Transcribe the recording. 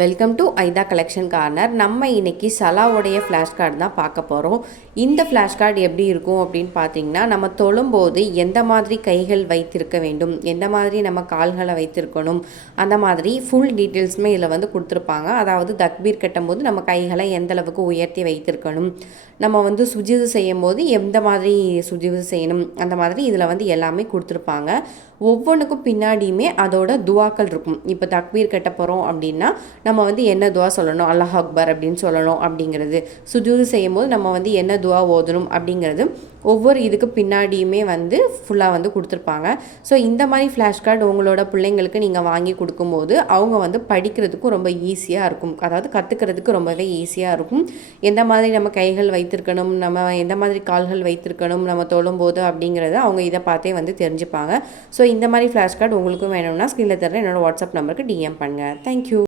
Welcome to ஐதா collection corner. நம்ம இன்னைக்கு சலாவுடைய ஃப்ளாஷ் கார்டு தான் பார்க்க போகிறோம். இந்த ஃப்ளாஷ் கார்டு எப்படி இருக்கும் அப்படின்னு பார்த்தீங்கன்னா, நம்ம தொழும்போது எந்த மாதிரி கைகள் வைத்திருக்க வேண்டும், எந்த மாதிரி நம்ம கால்களை வைத்திருக்கணும், அந்த மாதிரி ஃபுல் டீட்டெயில்ஸுமே இதில் வந்து கொடுத்துருப்பாங்க. அதாவது தக்பீர் கட்டும்போது நம்ம கைகளை எந்த அளவுக்கு உயர்த்தி வைத்திருக்கணும், நம்ம வந்து சுஜிது செய்யும் போது எந்த மாதிரி சுஜிது செய்யணும், அந்த மாதிரி இதில் வந்து எல்லாமே கொடுத்துருப்பாங்க. ஒவ்வொன்றுக்கும் பின்னாடியுமே அதோட துவாக்கள் இருக்கும். இப்போ தக்பீர் கட்ட போகிறோம் அப்படின்னா நம்ம வந்து என்ன துவா சொல்லணும், அல்லாஹ் அக்பர் அப்படின்னு சொல்லணும் அப்படிங்கிறது, சுஜூது செய்யும்போது நம்ம வந்து என்ன துவா ஓதணும் அப்படிங்கிறது ஒவ்வொரு இதுக்கு பின்னாடியுமே வந்து ஃபுல்லாக வந்து கொடுத்துருப்பாங்க. ஸோ இந்த மாதிரி ஃப்ளாஷ் கார்டு உங்களோட பிள்ளைங்களுக்கு நீங்கள் வாங்கி கொடுக்கும்போது அவங்க வந்து படிக்கிறதுக்கும் ரொம்ப ஈஸியாக இருக்கும். அதாவது கற்றுக்கிறதுக்கு ரொம்பவே ஈஸியாக இருக்கும். எந்த மாதிரி நம்ம கைகள் வைத்திருக்கணும், நம்ம எந்த மாதிரி கால்கள் வைத்திருக்கணும் நம்ம தொழும்போது அப்படிங்கிறத அவங்க இதை பார்த்தே வந்து தெரிஞ்சுப்பாங்க. ஸோ இந்த மாதிரி ஃப்ளாஷ் கார்டு உங்களுக்கும் வேணும்னா ஸ்க்ரீனில் தர என்னோடய வாட்ஸ்அப் நம்பருக்கு டிஎம் பண்ணுங்கள். தேங்க்யூ.